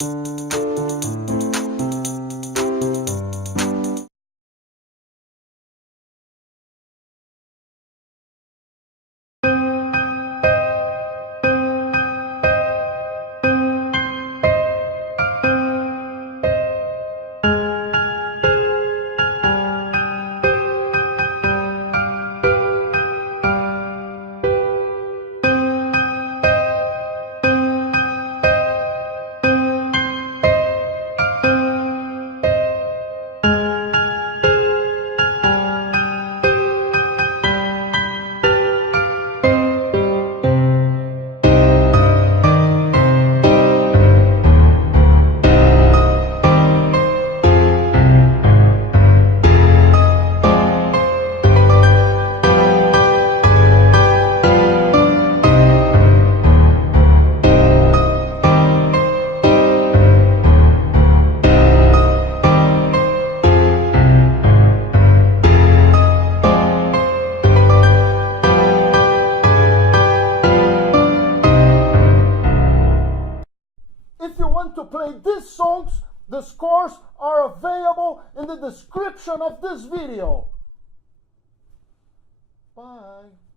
If you want to play these songs, the scores are available in the description of this video. Bye.